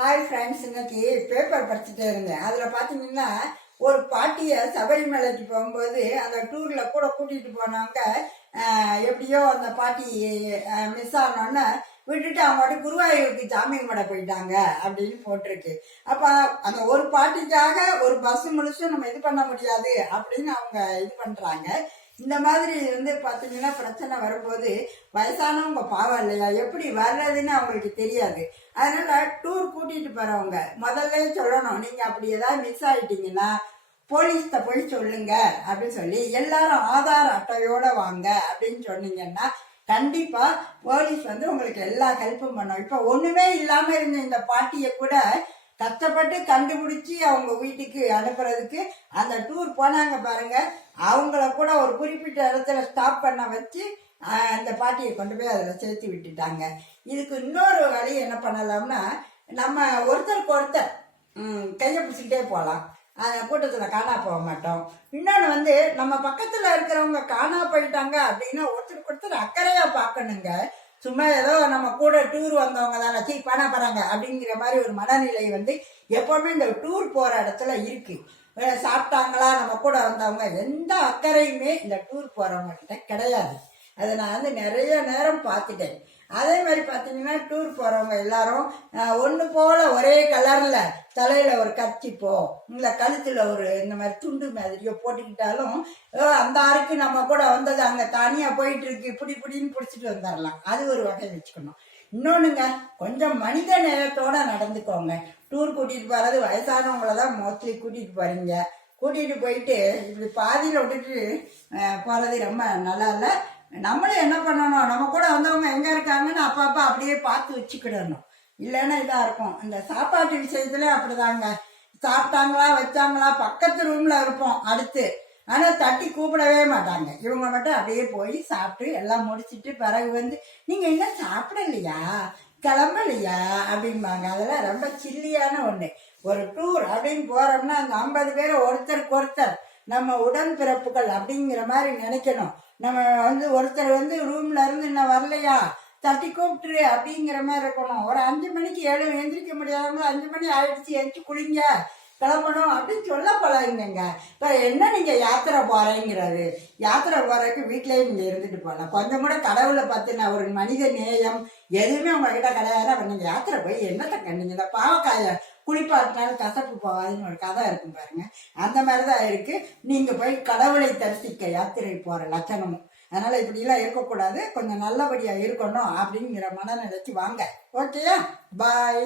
Hi friends, இன்னைக்கு paper படிச்சுட்டே இருந்தேன். அதில் பார்த்தீங்கன்னா ஒரு பாட்டியை சபரிமலைக்கு போகும்போது அந்த டூரில் கூட கூட்டிகிட்டு போனவங்க எப்படியோ அந்த பாட்டி மிஸ் ஆனோன்னு விட்டுட்டு அவங்க குருவாயூருக்கு ஜாமி கும்பிட போயிட்டாங்க அப்படின்னு போட்டிருக்கு. அப்போ அந்த ஒரு பாட்டிக்காக ஒரு பஸ் முழுசும் நம்ம இது பண்ண முடியாது அப்படின்னு அவங்க இது பண்ணுறாங்க. இந்த மாதிரி பார்த்தீங்கன்னா பிரச்சனை வரும்போது வயசானவங்க பாவம் இல்லையா, எப்படி வர்றதுன்னு அவங்களுக்கு தெரியாது. அதனால டூர் கூட்டிட்டு போறவங்க முதல்ல சொல்லணும், நீங்க அப்படி ஏதாவது மிஸ் ஆயிட்டீங்கன்னா போலீஸ்கிட்ட போய் சொல்லுங்க அப்படின்னு சொல்லி எல்லாரும் ஆதார் அட்டையோட வாங்க அப்படின்னு சொன்னீங்கன்னா கண்டிப்பா போலீஸ் உங்களுக்கு எல்லா ஹெல்ப்பும் பண்ணும். இப்ப ஒண்ணுமே இல்லாம இருந்த இந்த பாட்டியை கூட கஷ்டப்பட்டு கண்டுபிடிச்சி அவங்க வீட்டுக்கு அனுப்புறதுக்கு அந்த டூர் போனாங்க பாருங்க, அவங்கள கூட ஒரு குறிப்பிட்ட இடத்துல ஸ்டாப் பண்ண வச்சு அந்த பாட்டியை கொண்டு போய் அதில் சேர்த்து விட்டுட்டாங்க. இதுக்கு இன்னொரு வழி என்ன பண்ணலாம்னா, நம்ம ஒருத்தருக்கு ஒருத்தர் கையை பிடிச்சிக்கிட்டே போகலாம், அந்த கூட்டத்தில் காணா போக மாட்டோம். இன்னொன்று நம்ம பக்கத்தில் இருக்கிறவங்க காணா போயிட்டாங்க அப்படின்னா ஒருத்தருக்கு ஒருத்தர் அக்கறையாக பார்க்கணுங்க. சும்மா ஏதோ நம்ம கூட டூர் வந்தவங்க தானே சீ பண்ண போறாங்க அப்படிங்கிற மாதிரி ஒரு மனநிலை எப்பவுமே இந்த டூர் போற இடத்துல இருக்கு. சாப்பிட்டாங்களா நம்ம கூட வந்தவங்க எந்த அக்கறையுமே இந்த டூர் போறவங்க கிட்ட கிடையாது. அதை நான் நிறைய நேரம் பார்த்துட்டேன். அதே மாதிரி பார்த்தீங்கன்னா டூர் போறவங்க எல்லாரும் ஒன்று போல ஒரே கலர்ல தலையில ஒரு கர்ச்சிப்போ இல்லை கழுத்துல ஒரு இந்த மாதிரி துண்டு மாதிரியோ போட்டுக்கிட்டாலும் அந்த ஆருக்கு நம்ம கூட வந்தது அங்கே தனியா போயிட்டு இருக்கு இப்படின்னு பிடிச்சிட்டு வந்துடலாம். அது ஒரு வகை வச்சுக்கணும். இன்னொன்னுங்க, கொஞ்சம் மனித நேரத்தோட நடந்துக்கோங்க. டூர் கூட்டிட்டு போறது வயசானவங்களதான் மோஸ்ட்லி கூட்டிட்டு போறீங்க. கூட்டிட்டு போயிட்டு இப்படி பாதியில விட்டுட்டு போறது ரொம்ப நல்லா இல்லை. நம்மளும் என்ன பண்ணணும், நம்ம கூட வந்தவங்க எங்க இருக்காங்கன்னு அப்பப்ப அப்படியே பார்த்து வச்சுக்கிடணும். இல்லைன்னா இதா இருக்கும். இந்த சாப்பாட்டு விஷயத்துல அப்படிதாங்க, சாப்பிட்டாங்களா வச்சாங்களா பக்கத்து ரூம்ல இருப்போம் அடுத்து, ஆனா தட்டி கூப்பிடவே மாட்டாங்க. இவங்க மட்டும் அப்படியே போய் சாப்பிட்டு எல்லாம் முடிச்சுட்டு பிறகு நீங்க என்ன சாப்பிடலையா கிளம்பலையா அப்படிம்பாங்க. அதெல்லாம் ரொம்ப சில்லியான ஒண்ணு. ஒரு டூர் அப்படின்னு போறோம்னா அந்த 50 பேரை ஒருத்தருக்கு ஒருத்தர் நம்ம உடன்பிறப்புகள் அப்படிங்கிற மாதிரி நினைக்கணும். நம்ம ஒருத்தர் ரூம்ல இருந்து இன்னும் வரலையா தட்டி கூப்பிட்டுரு அப்படிங்கிற மாதிரி இருக்கணும். ஒரு 5 மணிக்கு 7 எந்திரிக்க முடியாதவங்க 5 மணி ஆயிடுச்சு எந்திரிச்சு குளிங்க கிளம்பணும் அப்படின்னு சொல்ல பழகுங்க. இப்போ என்ன நீங்க யாத்திரை போறேங்கிறது, யாத்திரை போறதுக்கு வீட்லயே நீங்க இருந்துட்டு போகலாம். கொஞ்சம் கூட கடவுளை பத்தின ஒரு மனித நேயம் எதுவுமே உங்ககிட்ட கிடையாது. அப்ப நீங்க யாத்திரை போய் என்னத்தை கண்டீங்க? இந்த பாவக்காய குளிப்பாட்டினாலும் கசப்பு போகாதுன்னு ஒரு கதை இருக்கும் பாருங்க, அந்த மாதிரிதான் இருக்கு. நீங்க போய் கடவுளை தரிசிக்க யாத்திரை போற லட்சணமும். அதனால இப்படி எல்லாம் இருக்கக்கூடாது, கொஞ்சம் நல்லபடியா இருக்கணும் அப்படிங்கிற மனநிலைக்கு வாங்க. ஓகேயா? பாய்.